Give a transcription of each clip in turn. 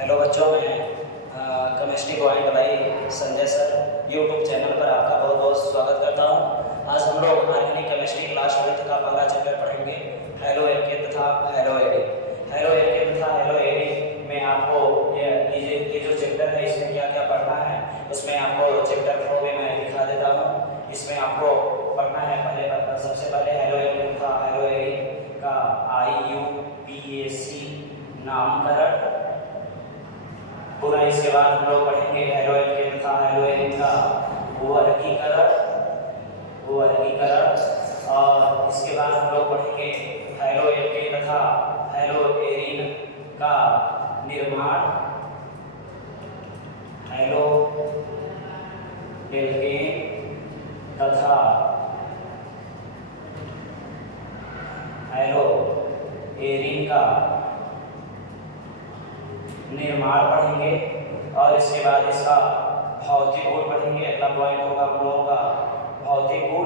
Hello बच्चों, मैं chemistry को आने वाली संजय सर यूट्यूब चैनल पर आपका बहुत बहुत स्वागत करता हूं। आज हम लोग ऑर्गेनिक केमिस्ट्री क्लास 12 का पहला चैप्टर पढ़ेंगे, हेलो एल्केन तथा हेलो एरिन। हेलो एल्केन तथा हेलो एरिन में आपको ये जो चैप्टर है इसमें क्या क्या पढ़ना है उसमें आपको चैप्टर 4 में मैं दिखा देता हूँ। इसमें आपको पढ़ना है सबसे पहले हेलो एल्केन तथा हेलो एरिन का IUPAC नामकरण पूरा। इसके बाद हम लोग पढ़ेंगे हेलो एल्केन तथा हेलो एरिन का वर्गीकरण और इसके बाद हम लोग पढ़ेंगे हेलो एल्केन तथा हेलो एरिन का निर्माण, हेलो एल्केन तथा हेलो एरिन का निर्माण पढ़ेंगे और इसके बाद इसका भौतिक गुण पढ़ेंगे। अगला पॉइंट होगा हम लोगों का भौतिक गुण।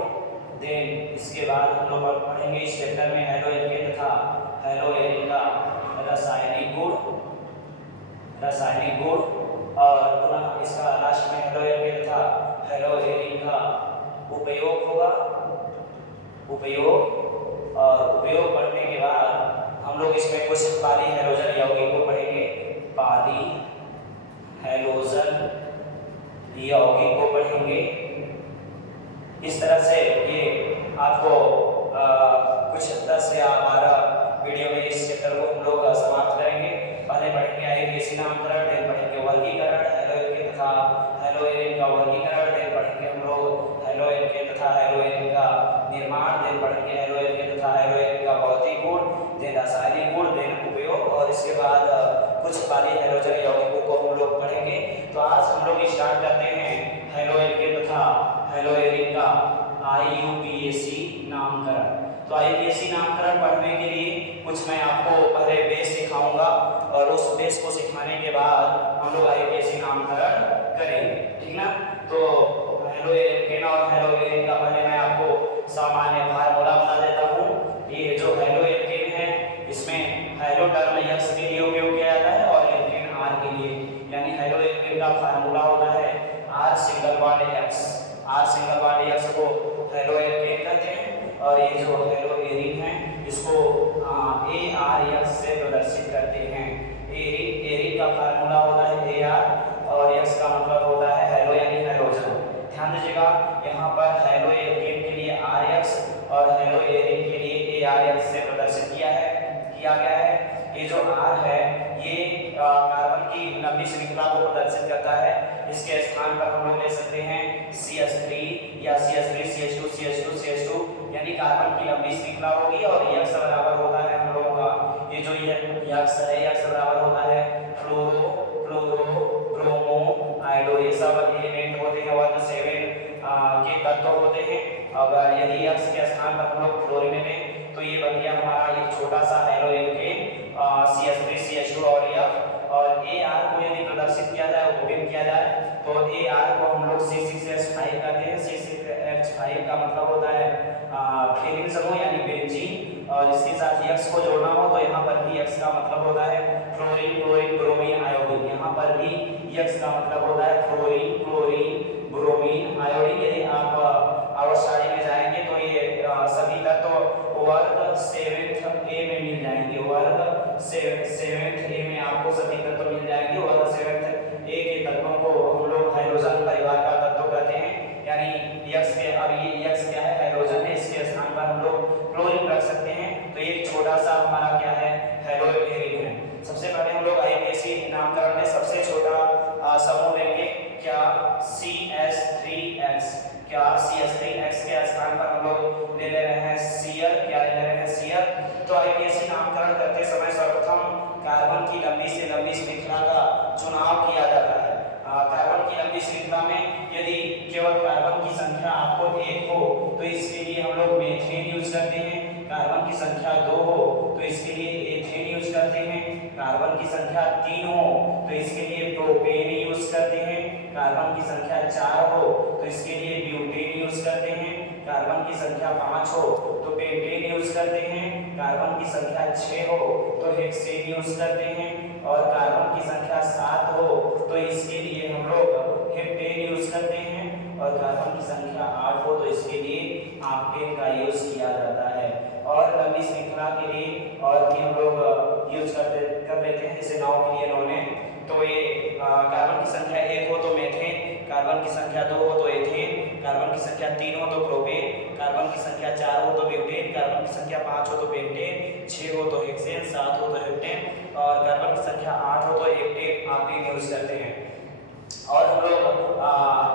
देन इसके बाद हम लोग पढ़ेंगे इस चैप्टर में हेलो एल्केन तथा हेलो एरिन का रासायनिक गुण और पुनः इसका लास्ट में हेलो एल्केन तथा हेलो एरिन का उपयोग होगा। उपयोग पढ़ने के बाद हम लोग इसमें कुछ पॉली हैलोजन यौगिक को पढ़ेंगे। पॉली हैलोजन यौगिक को पढ़ेंगे। इस तरह से ये आपको कुछ 10 या 12 वीडियो में इस चैप्टर को हम लोग समाप्त करेंगे। पहले पढ़ेंगे IUPAC नामकरण, देन पढ़ेंगे वर्गीकरण, हेलो एल्केन तथा हेलो एरिन का वर्गीकरण, देन पढ़ेंगे हम लोग हेलो एल्केन तथा हेलो एरिन का निर्माण, देन पढ़ेंगे हेलो एल्केन तथा हेलो एरिन का भौतिक गुण, देन रासायनिक गुण, देन उपयोग और इसके बाद कुछ पॉली हैलोजन यौगिकों को हम लोग पढ़ेंगे। तो आज हम लोग स्टार्ट करते हैं हेलो एल्केन तथा हेलो एरिन का IUPAC नामकरण। तो IUPAC नामकरण पढ़ने के लिए कुछ मैं आपको पहले बेस सिखाऊंगा और उस बेस को सिखाने के बाद हम लोग IUPAC नामकरण करेंगे, ठीक ना। तो हेलो एल्केन और हेलो एरिन का पहले मैं आपको सामान्य फार्मूला बता देता हूँ। ये जो हेलो एल्केन है इसमें हेलो टर्म X के लिए उपयोग किया जाता है और एल्केन R के लिए, यानी हेलो एल्केन का फार्मूला होता है R सिंगल बॉन्ड X को हेलो एल्केन कहते हैं और ये जो हेलो एरिन है इसको AR से प्रदर्शित करते हैं। एरिन का फार्मूला होता है AR और X का मतलब होता है हेलो यानी हैलोजन। ध्यान दीजिएगा, यहाँ पर हेलो एल्केन के लिए RX और हेलो एरिन के लिए ARX से प्रदर्शित किया गया है। ये जो R है ये कार्बन की लंबी श्रृंखला को प्रदर्शित करता है। इसके स्थान पर हम लोग ले सकते हैं CH3 या CH2 यानी कार्बन की लंबी श्रृंखला होगी और X बराबर होता है हम लोगों का ये जो X है X बराबर होता है फ्लोरो ब्रोमो आयोडो। ये सब एलिमेंट होते हैं वर्ग 7 के तत्व होते हैं। अब यदि X के स्थान पर हम लोग फ्लोरीन में तो ये बन गया हमारा ये छोटा सा हेलो एल्केन CH3 CH2 और F और AR को यदि प्रदर्शित किया जाए ओपन किया जाए तो AR को हम लोग C6H5 कहते हैं। C6H5 का मतलब होता है फेरिन समूह यानी बेंजीन और इसके साथ X को जोड़ना हो तो यहाँ पर भी X का मतलब होता है फ्लोरीन क्लोरीन ब्रोमीन आयोडीन। यहाँ पर भी X का मतलब होता है फ्लोरीन क्लोरीन ब्रोमीन आयोडीन। यदि आप आवर्तसारणी में जाएंगे तो ये सभी तत्व वर्ग 7th A में मिल जाएंगे। वर्ग 7th A में आपको सभी तत्व मिल जाएंगे। वर्ग 7th A के तत्वों को हम लोग हाइड्रोजन परिवार का तत्व कहते हैं, यानी X के अब ये X क्या है हाइड्रोजन है, इसके स्थान पर हम लोग क्लोरीन रख सकते हैं। तो ये छोटा सा हमारा क्या है हेलो एरिन है। सबसे पहले हम लोग IUPAC नामकरण में सबसे छोटा समूह लेंगे क्या CH3X। क्या CH3X के स्थान पर हम लोग ले रहे हैं Cl। क्या ले रहे हैं Cl। तो IUPAC नामकरण करते समय सर्वप्रथम कार्बन की लंबी से लंबी श्रृंखला का चुनाव किया जाता है। कार्बन की लंबी श्रृंखला में यदि केवल कार्बन की संख्या आपको 1 हो तो इसके लिए हम लोग मीथेन यूज करते हैं। कार्बन की संख्या 2 हो तो इसके लिए एथेन यूज करते हैं। कार्बन की संख्या 3 हो तो इसके लिए प्रोपेन यूज करते हैं। कार्बन की संख्या 4 हो तो इसके लिए ब्यूटेन यूज करते हैं। कार्बन की संख्या 5 हो तो पेंटेन यूज करते हैं। कार्बन की संख्या 6 हो तो हेक्सेन यूज करते हैं और कार्बन की संख्या कार्बन की संख्या 8 हो तो इसके लिए ऑक्टेन का यूज किया जाता है। और लंबी श्रृंखला के लिए और भी हम लोग यूज कर लेते हैं, जैसे 9 के लिए इन्होंने, तो ये कार्बन की संख्या 1 हो तो मीथेन, कार्बन की संख्या 2 हो तो एथेन, कार्बन की संख्या 3 हो तो प्रोपेन, कार्बन की संख्या 4 हो तो ब्यूटेन, कार्बन की संख्या 5 हो तो पेंटेन, 6 हो तो हेक्सेन, 7 हो तो हेप्टेन और कार्बन की संख्या 8 हो तो हेप्टेन ऑक्टेन यूज करते हैं। और हम लोग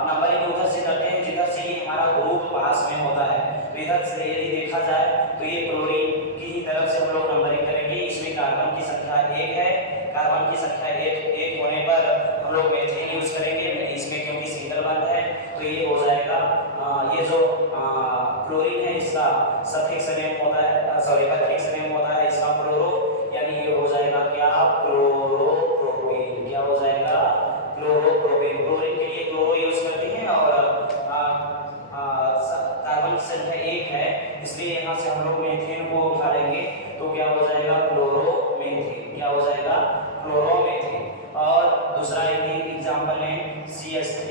नंबरिंग उधर से करते हैं जिधर से हमारा ग्रुप पास में होता है। तो इधर से यदि देखा जाए तो ये क्लोरीन की ही तरफ से हम लोग नंबरिंग करेंगे। इसमें कार्बन की संख्या 1 है, कार्बन की संख्या 1 होने पर हम लोग मेथेन यूज करेंगे। इसमें क्योंकि सिंगल बंध है तो ये हो जाएगा, ये जो क्लोरीन है इसका सफिक्स नेम होता है, सॉरी प्रीफिक्स नेम होता है इसका क्लोरो, यानी ये हो जाएगा क्या, क्लोरोप्रोपेन। क्या हो जाएगा, क्लोरोप्रोपेन। क्लोरीन के लिए क्लोरो यूज करते हैं और कार्बन की संख्या 1 है इसलिए यहाँ से हम लोग मीथेन को उठा लेंगे तो क्या हो जाएगा, क्लोरोमीथेन। क्या हो जाएगा, क्लोरोमीथेन। और दूसरा एग्जांपल लें, CH3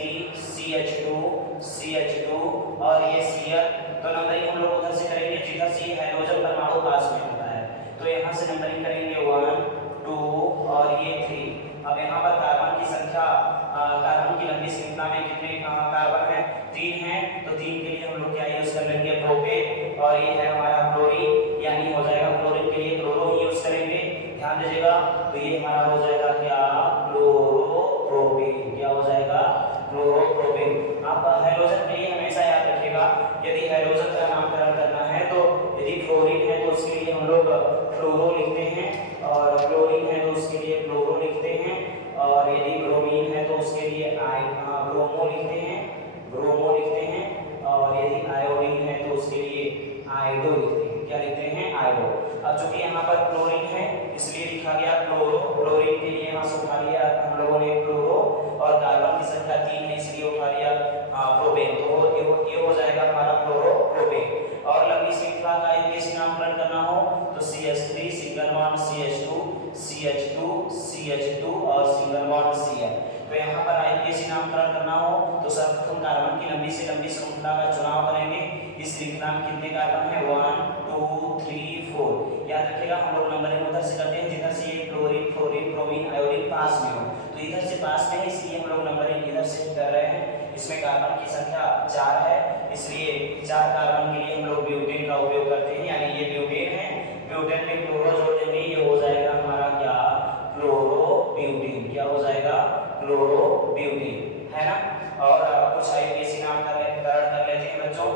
CH2 और ये Cl। तो नंबरिंग हम लोग उधर से करेंगे जिधर से हाइड्रोजन परमाणु पास में होता है। तो यहाँ से नंबरिंग करेंगे 1 2 और ये 3। अब यहाँ पर कार्बन की संख्या, कार्बन की लंबी श्रृंखला में कितने कार्बन है, 3 है, तो 3 के लिए हम लोग क्या यूज कर लेंगे, प्रोपेन। और ये है हमारा क्लोरीन, यानी हो जाएगा क्लोरीन के लिए क्लोरो ही यूज करेंगे, ध्यान दीजिएगा। तो ये हमारा हो जाएगा क्या, क्लोरोप्रोपेन। क्या हो जाएगा, क्लोरोप्रोपेन। आप हाइड्रोजन के लिए हमेशा याद रखिएगा, यदि हाइड्रोजन का नामकरण करना है तो यदि क्लोरीन है तो उसके लिए हम लोग फ्लोरो लिखते हैं, और क्लोरीन है तो उसके लिए क्लोरो लिखते हैं, और यदि ब्रोमीन है तो उसके लिए ब्रोमो लिखते हैं, ब्रोमो लिखते हैं, और यदि आयोडीन है तो उसके लिए आयोडो लिखते हैं। क्या लिखते हैं, आयोडो। अब चूंकि यहाँ पर क्लोरीन है इसलिए लिखा गया क्लोरो, क्लोरीन के लिए यहाँ से उठा लिया हम लोगों ने क्लोरो, और कार्बन की संख्या 3 है इसलिए उठा लिया प्रोपेन। तो ये हो जाएगा हमारा क्लोरोप्रोपेन। और लंबी श्रृंखला का यदि नामकरण करना हो तो CH3 single bond CH2 CH2 CH2 और सिंगल बॉन्ड Cl। तो यहाँ पर आईपीएसी नामकरण करना हो तो सर्वप्रथम कार्बन की लंबी से लंबी श्रृंखला का चुनाव करेंगे। इस श्रृंखला में कितने कार्बन है, 1 2 3 4। याद रखिएगा हम लोग नंबरिंग उधर से करते हैं जिधर से ये क्लोरीन फ्लोरीन ब्रोमीन आयोडीन पास में हो। तो इधर से पास में है इसलिए हम लोग नंबरिंग इधर से कर रहे हैं। इसमें कार्बन की संख्या 4 है इसलिए 4 कार्बन के लिए हम लोग ब्यूटेन का उपयोग करते हैं, यानी ये ब्यूटेन है, ब्यूटेन में क्लोरो जोड़ देंगे, ये हो जाएगा हमारा क्या, क्लोरोब्यूटेन। क्या हो जाएगा, क्लोरोब्यूटेन, है ना। और कुछ आईपीएसी नामकरण कर लेते हैं बच्चों,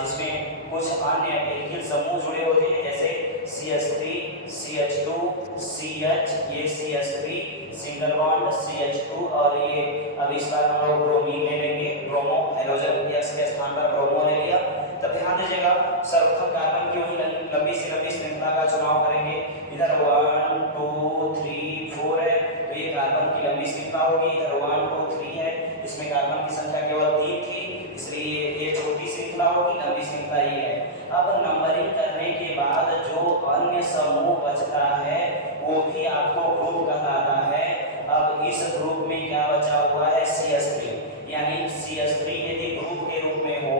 जिसमें कुछ अन्य एल्किल समूह जुड़े होते हैं, जैसे CH3 CH2 CH, ये CH3 सिंगल बॉन्ड CH2, और ये अब इस बार हम लोग ब्रोमीन ले लेंगे, ब्रोमो, हाइड्रोजन X के स्थान पर ब्रोमो ले लिया। तब ध्यान दीजिएगा सर्वप्रथम कार्बन की वही लंबी से लंबी श्रृंखला का चुनाव करेंगे। इधर 1 2 3 4 है तो ये कार्बन की लंबी श्रृंखला होगी। इधर 1 2 3 है, इसमें कार्बन की संख्या केवल 3 थी इसलिए ये छोटी श्रृंखला होगी, लंबी श्रृंखला ही है। अब नंबरिंग करने के बाद जो अन्य समूह बचता है वो भी आपको ग्रुप कहलाता है। अब इस ग्रुप में क्या बचा हुआ है, CH3, यानी CH3 यदि ग्रुप के रूप में हो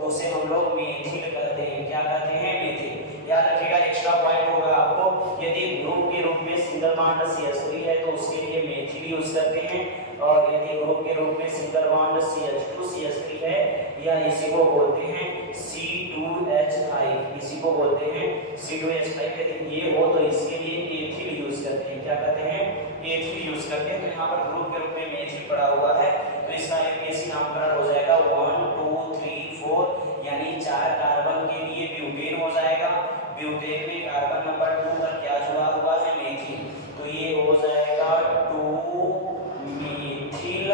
तो उसे हम लोग मेथिल कहते हैं। क्या कहते हैं, मेथिल। याद रखिएगा एक्स्ट्रा पॉइंट होगा आपको, यदि ग्रुप के रूप में सिंगल बॉन्ड CH3 है तो उसके लिए मेथिल यूज करते हैं, और यदि ग्रुप के रूप में सिंगल बॉन्ड CH2 CH3 है या इसी को बोलते हैं C2H5, इसी को बोलते हैं C2H5, यदि ये हो तो इसके लिए एथिल यूज करते हैं। क्या कहते हैं, एथिल यूज करते हैं। तो यहाँ पर ग्रुप के रूप में मेथिल पड़ा हुआ है तो इसका आईपीएसी नामकरण हो जाएगा 1 2 3 4, यानी 4 कार्बन के लिए ब्यूटेन हो जाएगा। ब्यूटेन में कार्बन नंबर 2 पर क्या जुड़ा हुआ है, मेथिल, तो ये हो जाएगा 2 मेथिल।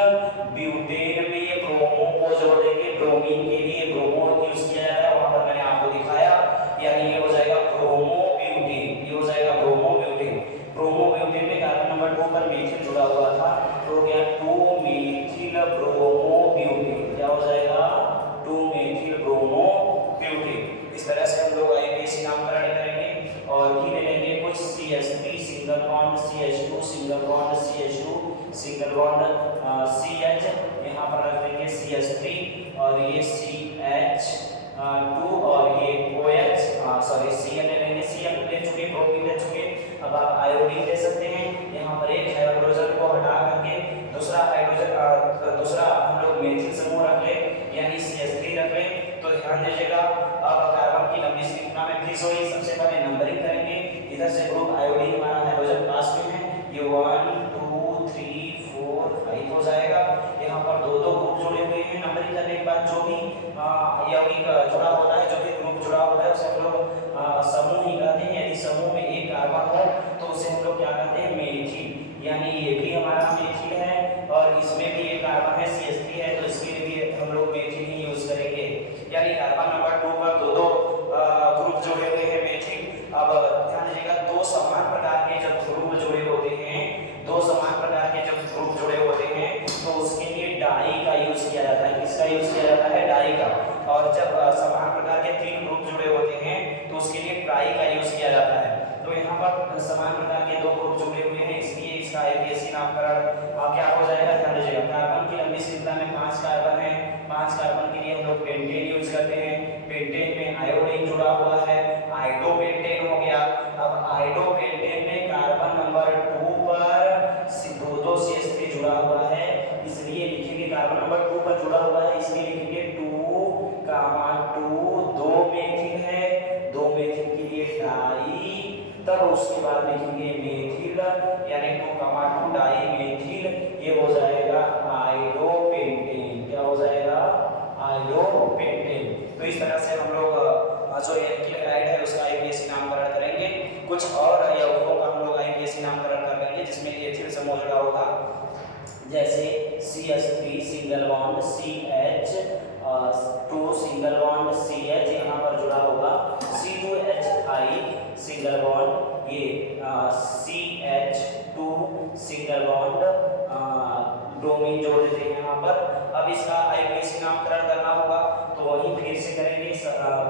ब्यूटेन में ये ब्रोमो को जोड़ देंगे, ब्रोमीन के लिए ब्रोमो यूज किया जाता है, वहां पर मैंने आपको दिखाया, यानी ये हो जाएगा ब्रोमोब्यूटेन। ये हो जाएगा ब्रोमोब्यूटेन। ब्रोमोब्यूटेन में कार्बन नंबर 2 पर मेथिल जुड़ा हुआ था तो क्या 2 मेथिल ब्रोमोब्यूटेन। क्या हो जाएगा, 2 मेथिल ब्रोमोब्यूटेन। इस तरह से हम लोग आईपीएसी नामकरण करेंगे और गिने लेंगे कुछ CH3 single bond CH2 single bond CH2 single bond CH, यहाँ यहाँ पर रख देंगे CH3 और ये CH2 और ये OH, सॉरी Cl ले लेंगे, Cl ले चुके, ब्रोमीन ले चुके। अब आप आयोडीन ले सकते हैं। यहाँ पर एक हाइड्रोजन को हटा करके दूसरा हाइड्रोजन, दूसरा हम लोग मेथिल समूह रख ले, यानी CH3 रख ले। तो ध्यान दीजिएगा, अब कार्बन की लंबी श्रृंखला में फिक्स हुई। सबसे पहले नंबरिंग करेंगे। इधर से ग्रुप आयोडीन हमारा हाइड्रोजन पास में है, ये 1 2 3 4 5 हो जाएगा। यहाँ पर दो दो ग्रुप जुड़े हुए हैं। नंबरिंग करने के बाद जो भी यौगिक जुड़ा होता है, जो भी ग्रुप जुड़ा होता है, उसे हम लोग समूह ही कहते हैं। यदि समूह में एक कार्बन हो तो उसे हम लोग क्या कहते हैं, मेथिल, यानी ये भी हमारा मेथिल है और इसमें भी एक कार्बन है CH3 है, तो इसके लिए भी हम लोग मेथिल ही यूज करेंगे। यानी कार्बन नंबर 2 पर दो दो ग्रुप जुड़े हुए हैं मेथिल। अब ध्यान दीजिएगा, दो समान प्रकार के जब ग्रुप जुड़े होते हैं, दो समान प्रकार के जब ग्रुप जुड़े होते हैं तो उसके लिए डाई का यूज किया जाता है। किसका यूज किया जाता है, डाई का। और जब समान प्रकार के तीन ग्रुप जुड़े होते हैं तो उसके लिए ट्राई का यूज किया जाता है। तो यहाँ पर समान प्रकार के दो ग्रुप जुड़े हुए हैं, इसलिए इसका IUPAC नामकरण क्या हो जाएगा, ध्यान दीजिएगा। कार्बन की लंबी श्रृंखला में 5 कार्बन है, 5 कार्बन के लिए हम लोग पेंटेन यूज करते हैं। पेंटेन में आयोडीन जुड़ा हुआ है, आइडोपेंटेन हो गया। अब आइडोपेंटेन में कार्बन नंबर 2 पर दो CH3 जुड़ा हुआ है, इसलिए लिखेंगे कार्बन नंबर 2 पर जुड़ा हुआ है, इसलिए लिखेंगे 2, 2 मेथिल है, 2 मेथिल के लिए डाई, तब उसके बाद लिखेंगे मेथिल, यानी 2, 2 डाई मेथिल, ये हो जाएगा आइडोपेंटेन। क्या हो जाएगा, आइडोपेंटेन। तो इस तरह से हम लोग जो एल्किल हाइड है उसका IUPAC नामकरण करेंगे। कुछ और यौगिकों का हम लोग IUPAC नामकरण कर लेंगे जिसमें एथिल समूह जुड़ा होगा, जैसे CH3 single bond CH, 2 single bond CH यहाँ पर जुड़ा होगा, C2H5 सिंगल बॉन्ड, ये CH2 सिंगल बॉन्ड ब्रोमीन जोड़ देते हैं यहाँ पर। अब इसका IUPAC नामकरण करना होगा तो वही फिर से करेंगे,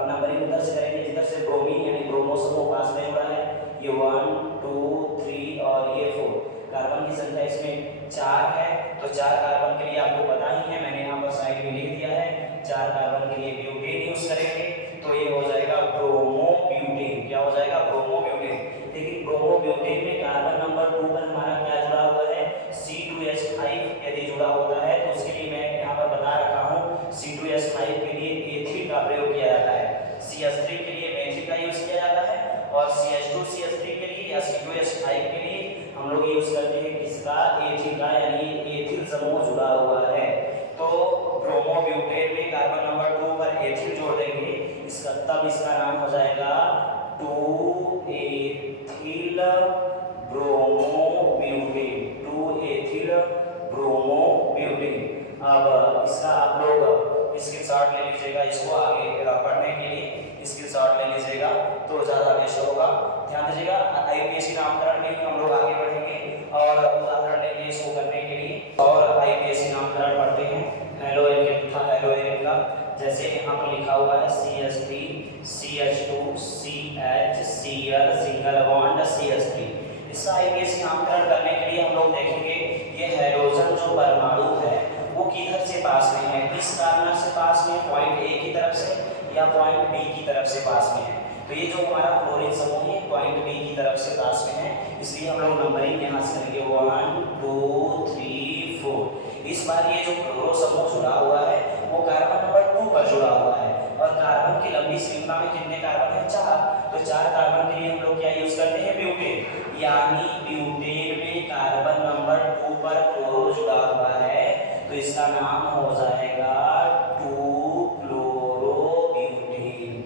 नंबरिंग उधर से करेंगे जिधर से ब्रोमीन यानी ब्रोमो समूह पास में जुड़ा है। ये 1 2 3 और ये 4। कार्बन की संख्या इसमें 4 है, तो 4 कार्बन के लिए आपको पता ही है, मैंने यहाँ पर साइड में लिख दिया है। 4 कार्बन के लिए ब्यूटेन यूज करेंगे, तो ये हो जाएगा ब्रोमोब्यूटेन। क्या हो जाएगा, ब्रोमोब्यूटेन। लेकिन ब्रोमोब्यूटेन में कार्बन नंबर 2 पर हमारा क्या जुड़ा हुआ है, C2H5 यदि जुड़ा होता है तो उसके लिए मैं यहाँ पर बता रखा हूँ, C2H5 के लिए एथिल का प्रयोग किया जाता है, CH3 के लिए मेथिल का यूज किया जाता है, और CH2 CH3 के लिए या C2H5 के लिए हम लोग यूज करते हैं किसका, एथिल का, यानी एथिल समूह जुड़ा हुआ है। तो ब्रोमोब्यूटेन में कार्बन नंबर 2 पर एथिल जोड़ देंगे, इसका तब इसका नाम हो जाएगा 2-एथिल ब्रोमोब्यूटेन, 2-एथिल ब्रोमोब्यूटेन। अब इसका आप लोग स्क्रीनशॉट ले लीजिएगा, इसको आगे पढ़ने के लिए स्क्रीनशॉट ले लीजिएगा तो ज़्यादा बेस्ट होगा। ध्यान दीजिएगा, IUPAC नामकरण में हम लोग आगे बढ़ेंगे और उदाहरण लेंगे इसको करने के लिए। और IUPAC नामकरण पढ़ते हैं हेलो एल्केन का, हेलो एल्केन का। जैसे यहाँ पर लिखा हुआ है CH3 CH2 CH Cl single bond CH3। इसका IUPAC नामकरण करने के लिए हम लोग देखेंगे ये हाइड्रोजन जो परमाणु है वो किधर से पास में है, किस कार्बन से पास में, पॉइंट A की तरफ से या पॉइंट B की तरफ से पास में है। तो ये जो हमारा क्लोरीन समूह है पॉइंट B की तरफ से पास में है, इसलिए हम लोग नंबरिंग यहाँ से करेंगे 1 2 3 4। इस बार ये जो क्लोरो समूह जुड़ा हुआ है वो कार्बन नंबर 2 पर जुड़ा हुआ है, और कार्बन की लंबी श्रृंखला में कितने कार्बन है, 4। तो 4 कार्बन के लिए हम लोग क्या यूज करते हैं, ब्यूटेन, यानी ब्यूटेन में कार्बन नंबर 2 पर क्लोरो जुड़ा हुआ है, तो इसका नाम हो जाएगा 2-क्लोरोब्यूटेन।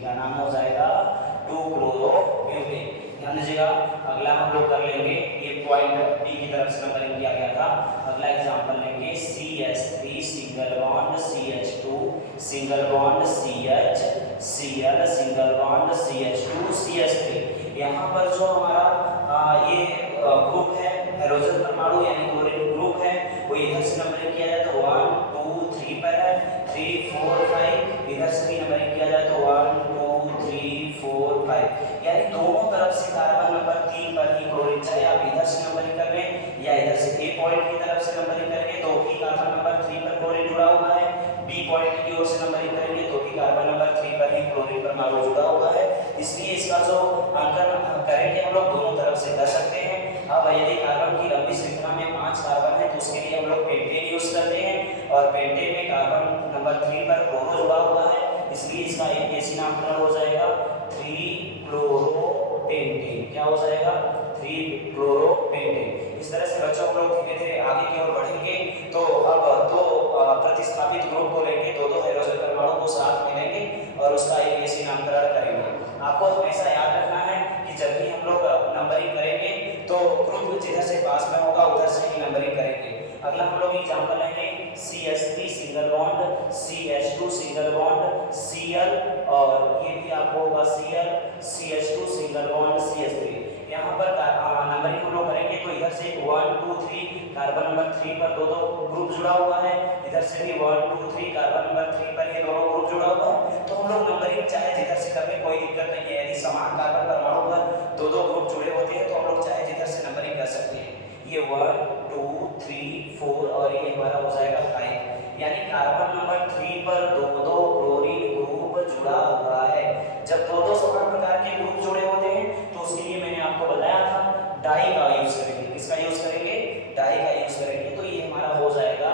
क्या नाम हो जाएगा, 2-क्लोरोब्यूटेन। ध्यान दीजिएगा, अगला हम लोग कर लेंगे, ये पॉइंट B की तरफ से नंबरिंग किया गया था। अगला एग्जांपल लेंगे CH3 single bond CH2 single bond CH Cl single bond CH2 CH3। यहाँ पर जो हमारा ये ग्रुप है हाइड्रोजन परमाणु यानी क्लोरीन ग्रुप है, वो इधर से नंबरिंग किया जाए तो 1 2 3 पर है, 3 4 5। इधर से भी नंबरिंग किया जाए तो 1 2 3 4 5, यानी दोनों तरफ से कार्बन नंबर 3 पर ही क्लोरीन, चाहे आप इधर से नंबरिंग कर लें या इधर से A पॉइंट की तरफ से नंबरिंग करेंगे तो भी कार्बन नंबर 3 पर क्लोरीन जुड़ा हुआ है। बी पॉइंट की ओर से नंबरिंग करेंगे तो भी कार्बन नंबर 3 पर ही क्लोरीन परमाणु जुड़ा हुआ है, इसलिए इसका जो अंकन करेंगे हम लोग दोनों तरफ से कर सकते हैं। अब यदि कार्बन की लंबी श्रृंखला में 5 कार्बन है तो उसके लिए हम लोग पेंटेन यूज करते हैं, और पेंटेन में कार्बन नंबर 3 पर क्लोरो जुड़ा हुआ है, इसलिए इसका एक ऐसी नामकरण हो जाएगा 3-क्लोरोपेंटेन। क्या हो जाएगा? 3-क्लोरोपेंटेन। इस तरह से बच्चों हम लोग धीरे धीरे आगे की ओर बढ़ेंगे। तो अब दो प्रतिस्थापित ग्रुप को लेंगे, दो हाइड्रोजन परमाणु को साथ में लेंगे और उसका एक ऐसी नामकरण करेंगे। आपको हमेशा याद रखना है कि जब भी हम लोग नंबरिंग करेंगे तो ग्रुप जिधर से पास में होगा उधर से ही नंबरिंग करेंगे। अगला हम लोग एग्जांपल लेंगे CH3 single bond, CH2 single bond, Cl, और ये भी आपको होगा Cl, CH2 single bond, CH3। यहाँ पर नंबरिंग हम लोग करेंगे तो इधर से 1 2 3 कार्बन नंबर 3 पर दो ग्रुप जुड़ा हुआ है, इधर से भी 1 2 3 कार्बन नंबर 3 पर ये दोनों ग्रुप जुड़ा हुआ है। तो हम लोग नंबरिंग चाहे जिधर से करने कोई दिक्कत नहीं है। यदि समान कार्बन परमाणु पर दो ग्रुप जुड़े होते हैं तो हम लोग चाहे जिधर से नंबरिंग कर सकते हैं। ये 1 2 3 4 और ये हमारा हो जाएगा 5, यानी कार्बन नंबर 3 पर दो क्लोरीन ग्रुप जुड़ा हुआ है। जब दो समान प्रकार के ग्रुप जुड़े होते हैं तो उसके लिए मैंने आपको बताया था डाई का यूज करेंगे। किसका यूज करेंगे? डाई का यूज करेंगे। तो ये हमारा हो जाएगा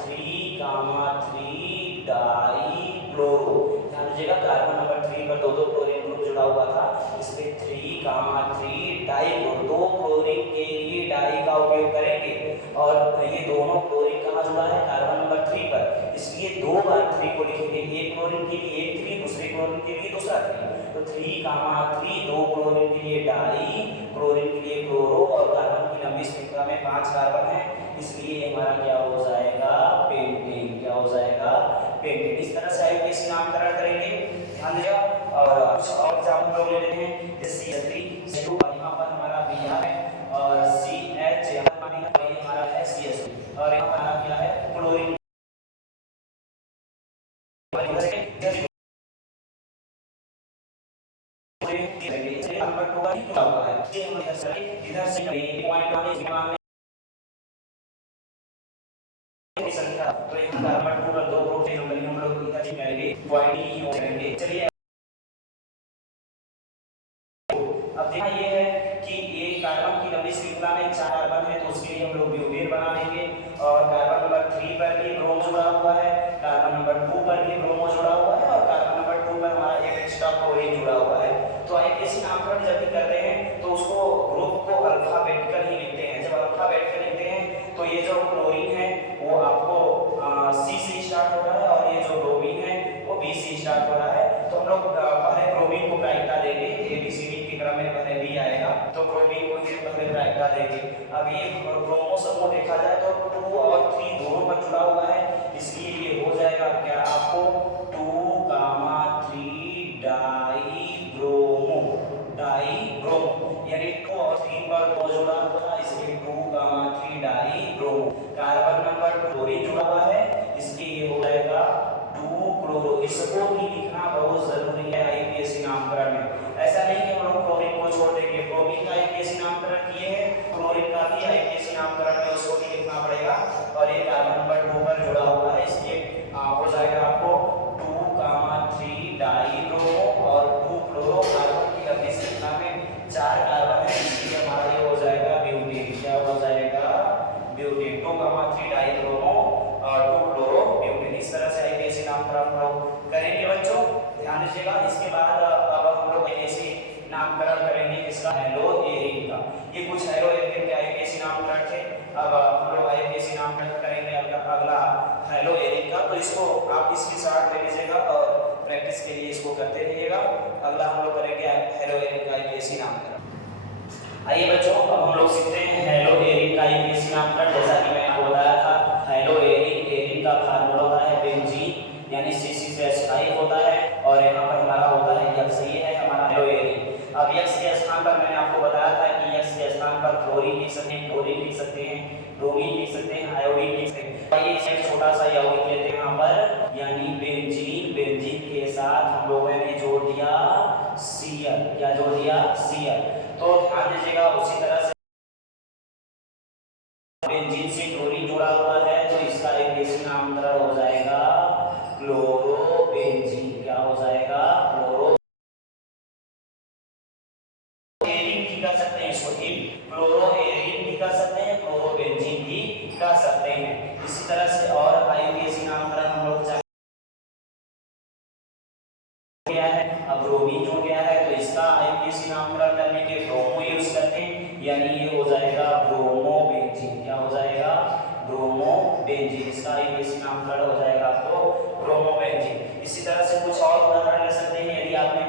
3,3 डाई क्लोरो। ध्यान दीजिएगा कार्बन नंबर 3 पर दो क्लोरीन ग्रुप जुड़ा हुआ था, इसलिए 3,3 डाई क्लोरो। दो क्लोरीन के लिए डाई का उपयोग करेंगे और ये दोनों क्लोरीन कहाँ जुड़ा है? कार्बन नंबर 3 पर, इसलिए दो बार 3 को लिखेंगे। एक क्लोरीन के लिए एक 3, दूसरे क्लोरीन के लिए दूसरा 3। तो 3,3 दो क्लोरीन के लिए डाई, क्लोरीन के लिए क्लोरो, और कार्बन की लंबी श्रृंखला में 5 कार्बन है, इसलिए हमारा क्या हो जाएगा? पेंटेन। क्या हो जाएगा? पेंटेन। इस तरह से आईयूपीएसी नामकरण करेंगे। ध्यान दीजिएगा। और कुछ और एग्जांपल लोग ले लेते हैं, जैसे CH3 C2 यहाँ पर हमारा Br है, और CH यहाँ पर ये हमारा है CH2, और यहाँ हमारा क्या है? क्लोरीन। नंबर 2 का क्या हुआ है? इधर से पॉइंट वाले संख्या, तो यहाँ कार्बन 2 पर दो ग्रुप से नंबरिंग हम लोग इधर से करेंगे, पॉइंट ही करेंगे। चलिए अब देखना ये है कि एक कार्बन की लंबी श्रृंखला में 4 कार्बन है तो उसके लिए हम लोग ब्यूटेन बना लेंगे, और कार्बन नंबर 3 पर भी ब्रोमो जुड़ा हुआ है, कार्बन नंबर 2 पर भी ब्रोमो जुड़ा हुआ है, और कार्बन नंबर 2 पर हमारा एक एक्स्ट्रा क्लोरीन जुड़ा हुआ है। तो आईयूपीएसी नामकरण जब भी करते हैं तो उसको ग्रुप को अल्फाबेटिकल ही लिखते हैं। जब अल्फाबेटिकल लिखते हैं तो ये जो क्लोरीन है वो आपको C से स्टार्ट हो रहा है, और ये जो ब्रोमीन है वो B से स्टार्ट हो रहा है। तो हम लोग पहले ब्रोमीन को प्रायिकता देंगे, ABCD के क्रम में पहले B आएगा, तो ब्रोमीन को फिर पहले प्रायिकता देंगे। अब ये ब्रोमो समूह देखा जाए तो 2 और 3 दोनों पर जुड़ा हुआ है, इसलिए ये हो जाएगा क्या आपको? 2,3 डाई ब्रोमो। डाई ब्रोमो यानी 2 और 3 पर दो जुड़ा हुआ है, इसलिए 2,3 die bromo. Carbon number chlorine जुड़ा हुआ है, इसलिए ये हो जाएगा 2-क्लोरो। इसको भी लिखना बहुत जरूरी है आईयूपीएसी नामकरण में। ऐसा नहीं कि हम लोग क्लोरीन को छोड़ देंगे, ब्रोमीन का आईयूपीएसी नामकरण किए हैं, क्लोरीन का भी आईयूपीएसी नामकरण में उसको भी लिखना पड़ेगा, और ये कार्बन नंबर 2 पर जुड़ा हुआ है, इसलिए हो जाएगा आपको 2,3 डाई ब्रोमो और 2-क्लोरो। कार्बन की लंबी श्रृंखला में 4 कार्बन है, इसलिए हमारा ये हो जाएगा ब्यूटेन। क्या हो जाएगा? ब्यूटेन। 2,3 डाई ब्रोमो और 2-क्लोरो ब्यूटेन। इस तरह से आईयूपीएसी नामकरण हम लोग करेंगे बच्चों, ध्यान दीजिएगा। इसके बाद अब हम लोग आईयूपीएसी नामकरण करेंगे इसका हेलो एरिन का। ये कुछ हेलो एरिन के आईयूपीएसी नामकरण थे। अब हम लोग आईयूपीएसी नामकरण करेंगे अगला हेलो एरिन का। तो इसको आप इसकी शॉर्ट ले लीजिएगा और प्रैक्टिस के लिए इसको करते रहिएगा। अगला हम लोग करेंगे हेलो एरिन का आईयूपीएसी नामकरण। आइए बच्चों, अब हम लोग सीखते हैं हेलो एरिन का आईयूपीएसी नामकरण। जैसा कि मैंने आपको बताया था, हेलो एरिन का फार्मूला होता है बेंजीन, यानी CC2H5 होता है, और यहाँ पर हमारा होता है X। ये है हमारा हेलो एरिन। अब X के स्थान पर मैंने आपको बताया था कि X के स्थान पर क्लोरीन लिख सकते हैं, क्लोरीन लिख सकते हैं, ब्रोमीन लिख सकते हैं, आयोडीन लिख सकते हैं। आइए एक छोटा सा यौगिक लेते हैं यहाँ पर, यानी बेंजीन। बेंजीन के साथ हम लोगों ने जोड़ दिया Cl। क्या जोड़ दिया? Cl। तो ध्यान दीजिएगा, उसी तरह से बेंजीन से क्लोरीन जुड़ा हुआ है, तो इसका क्लोरोबेंजीन। क्या हो जाएगा? क्लोरो भी कर सकते हैं इसको, क्लोरोएरिन भी कर सकते हैं, क्लोरोबेंजीन भी कर सकते हैं। इसी तरह से और आईयूपीएसी नामकरण हम लोग गया है। अब ब्रोमीन हो गया है तो इसका आईयूपीएसी नामकरण करने के ब्रोमो यूज करते हैं, यानी ये हो जाएगा ब्रोमोबेंजीन। क्या हो जाएगा? ब्रोमोबेंजीन। इसका आईयूपीएसी नामकरण हो जाएगा आपको ब्रोमोबेंजीन। इसी तरह से कुछ और उदाहरण ले सकते हैं। यदि आपने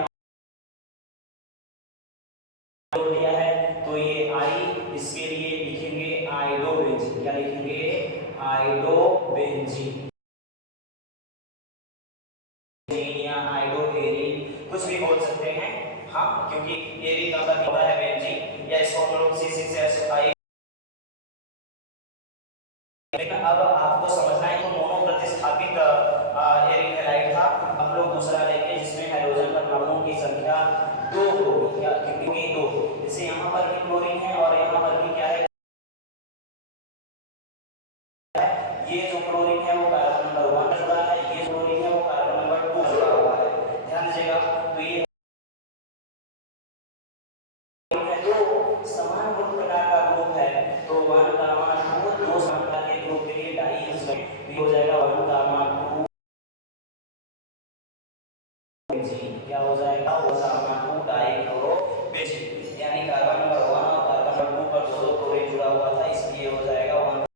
लिया है तो ये आई, इसके लिए लिखेंगे आइडोबेंजीन। क्या लिखेंगे? आइडोबेंजीन या आइडोएरिन, कुछ भी बोल सकते हैं। हाँ, क्योंकि एरिन का मतलब होता है बेंजीन, या इसको हम लोग C6H5। लेकिन अब आपको समझना है तो मोनो प्रतिस्थापित एरिन हैलाइड था। हम लोग दूसरा लेंगे जिसमें हाइड्रोजन परमाणुओं की संख्या 2 होगी। क्या? क्योंकि 2, जैसे यहाँ पर भी क्लोरीन है और यहाँ पर भी क्या है, ये जो क्लोरीन है वो कार्बन नंबर 1 जुड़ा है, ये क्लोरीन है वो कार्बन नंबर 2 जुड़ा हुआ है। ध्यान दीजिएगा। तो ये दो समान गुण प्रकार का ग्रुप है, तो 1 गामा 2 दो समान प्रकार के ग्रुप के लिए डाई यूज करें, तो ये हो जाएगा 1 गामा 2 बेंजीन। क्या हो जाएगा? 1 गामा 2 डाई क्लोरो बेंजीन। यानी कार्बन नंबर 1 और कार्बन नंबर 2 पर दो क्लोरीन जुड़ा हुआ था, इसलिए हो जाएगा 1।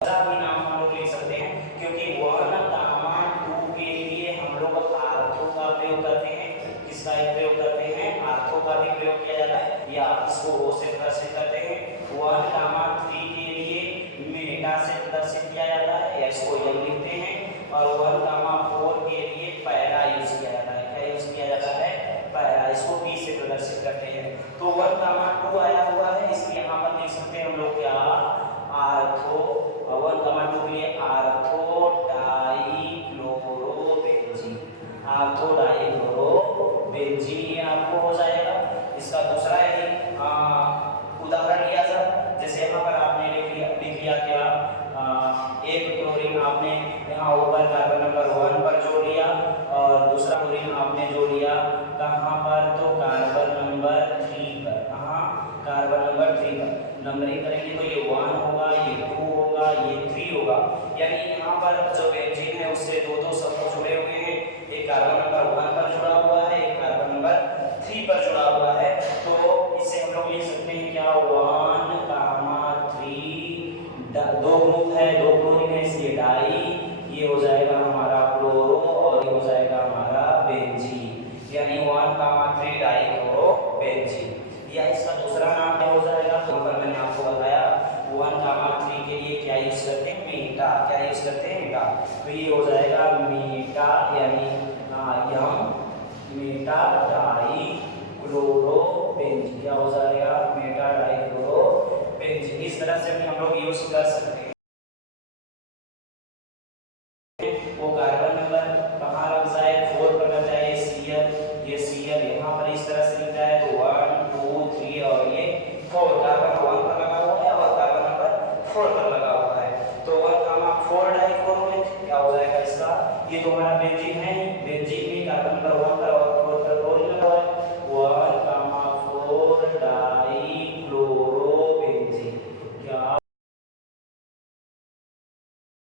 भी नाम हम लोग लिख सकते हैं, क्योंकि 1 गामा 2 के लिए हम लोग आर्थो का प्रयोग करते हैं। किसका प्रयोग करते हैं? आर्थो का भी प्रयोग किया जाता है, या इसको ओ से प्रदर्शित करते हैं। 1 गामा 3 के लिए मेटा से प्रदर्शित किया जाता है, या इसको एम लिखते हैं। और 1 गामा 4 के लिए पैरा यूज किया जाता है। क्या यूज किया जाता है? पैरा, इसको पी से प्रदर्शित करते हैं। तो 1 गामा 2 आया हुआ है, इसलिए यहाँ पर लिख सकते हैं हम लोग क्या? आर्थो। 1 गामा 2 के लिए आर्थो डाइक्लोरोबेंजीन। आर्थो डाइक्लोरोबेंजीन ये आपको हो जाएगा। इसका दूसरा यदि उदाहरण लिया जाए, जैसे यहाँ पर आपने लिख लिया क्या? एक क्लोरीन आपने यहाँ ऊपर कार्बन नंबर 1 पर जोड़ लिया, और दूसरा क्लोरीन आपने जोड़ लिया कहाँ पर? तो कार्बन नंबर 3 पर। कहाँ? कार्बन नंबर 3 पर। नंबरिंग करेंगे तो ये 1 होगा, ये 2 होगा, ये 3 होगा। यानी यहाँ पर जो बेंजीन है उससे दो दो शब्द जुड़े हुए हैं। एक कार्बन नंबर 1 पर जुड़ा हुआ है, एक कार्बन नंबर 3 पर जुड़ा हुआ है। तो इसे हम लोग लिख सकते हैं क्या? 1 गामा 3, दो ग्रुप है, दो क्लोरीन है, इसलिए डाई। ये हो जाएगा हमारा क्लोरो, और ये हो जाएगा हमारा बेंजीन। यानी 1 गामा 3 डाई क्लोरो बेंजीन। या इसका दूसरा नाम क्या हो जाएगा? तो पर मैंने आपको बताया 1 गामा 3 के लिए क्या यूज करते हैं? मीटा। क्या यूज करते हैं? मीटा। तो ये हो जाएगा मीटा, यानी यम मीटा डाई क्लोरोबेंजीन। क्या हो जाएगा? मीटा डाई क्लोरोबेंजीन। इस तरह से हम लोग यूज कर सकते हैं। वो कार्बन नंबर कहाँ लग जाए? 4 पर लग जाए। ये सीएल यहाँ पर इस तरह से लिख जाए तो 1 2 3 और ये 4 कार्बन 1 पर लगा हुआ है और कार्बन नंबर 4 पर लगा हुआ है। तो 1 गामा 4 डाइक्लोरोबेंजीन। क्या हो जाएगा इसका? ये तो हमारा बेंजीन है, बेंजीन भी कार्बन नंबर 1 पर और 4 पर क्लोरीन लगा हुआ है। 1 गामा 4 डाइक्लोरोबेंजीन। क्या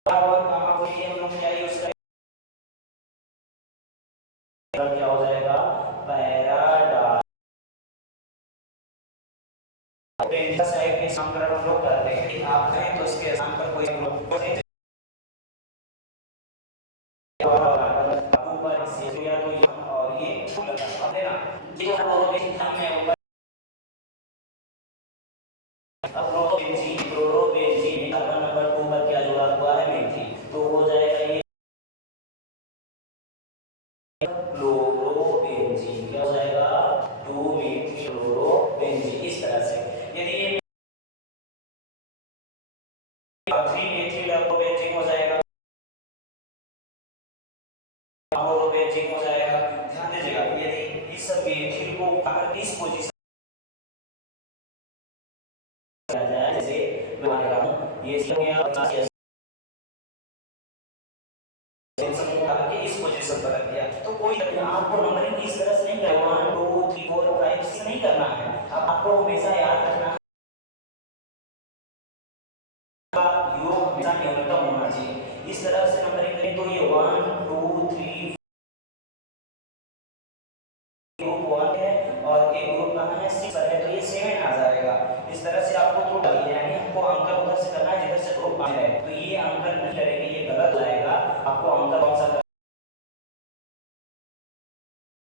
1 गामा 4 हम लोग क्या यूज करें? क्या हो जाएगा? पैराडाई। साइड के नामकरण हम लोग करते हैं। आप कहें तो इसके स्थान पर कोई ऊपर से या तो ये और ये लगा देना। ये क्लोरोबेंजीन में अब क्लोरोबेंजीन कार्बन नंबर 2 पर क्या जुड़ा हुआ है? मीथेन। तो हो जाएगा ये क्लोरोबेंजीन। क्या हो जाएगा? 2 मीथेन क्लोरोबेंजीन। इस तरह से यदि ये 3 मीथेन क्लोरोबेंजीन हो जाएगा, क्लोरोबेंजीन हो जाएगा। ध्यान दीजिएगा, यदि इस मीथेन को अगर इस पोजीशन जैसे मैं मान रहा हूं ये हो गया का योग हमेशा न्यूनतम होना चाहिए। इस तरह से नंबरिंग करें तो ये 1 2 3 ग्रुप 1 है और एक ग्रुप कहाँ है 6 पर है, तो ये 7 आ जाएगा। इस तरह से आपको थोड़ा यानी आपको अंकन उधर से करना है जिधर से ग्रुप आ है, तो ये अंकन नहीं करेंगे, ये गलत आएगा। आपको अंकन कौन सा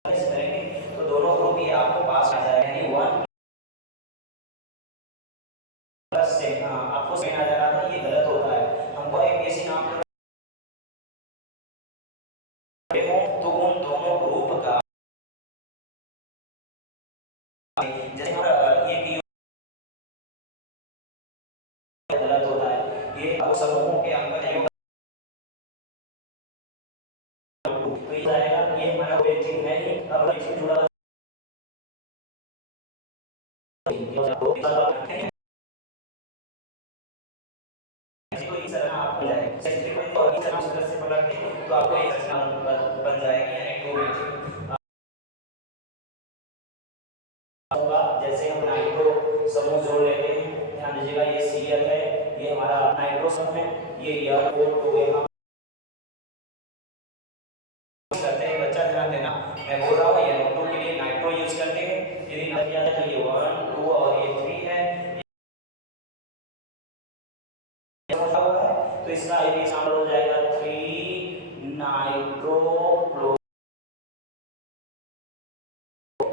करेंगे तो दोनों ग्रुप ये आपको पास आ जाएगा, यानी 1 प्लस से आपको 7 आ जाएगा, तो ये गलत होता है। हमको एक ऐसी नाम तो उन दोनों ग्रुप का जैसे ये गलत होता है, ये दो समूहों के अंक का योग तो ये आएगा, ये हमारा बेंचिंग है ही। अब बेंचिंग जुड़ा इसको इस तरह आप हो जाएगा, जैसे कोई और इस तरह से पलट दे तो आपको एक बन जाएगी, यानी टू बेंचिंग होगा। जैसे हम नाइट्रो समूह जोड़ लेते हैं, ध्यान दीजिएगा ये Cl है, ये हमारा नाइट्रो समूह है, ये O2 है। करते हैं बच्चा, ध्यान देना, मैं बोल रहा हूँ ये नोटों के लिए नाइट्रो यूज करते हैं। यदि ना किया जाए तो ये 1 2 और ये 3 है, तो इसका एक एग्जांपल हो जाएगा 3 नाइट्रो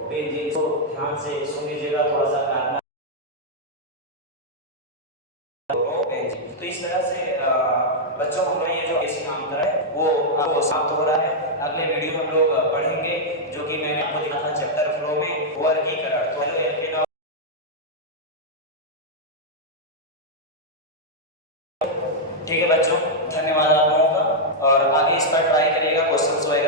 बेंजीन। तो ध्यान से सुन लीजिएगा, थोड़ा सा काटना। तो इस तरह से बच्चों को ये जो ऐसे काम कर रहा है वो आपको समाप्त हो रहा है। अगले वीडियो में हम लोग पढ़ेंगे जो कि मैंने आपको दिखा था चैप्टर फ्लो में वर्गीकरण। तो हेलो ठीक है बच्चों, धन्यवाद आप लोगों का, और आगे इस पर ट्राई करिएगा क्वेश्चंस वगैरह।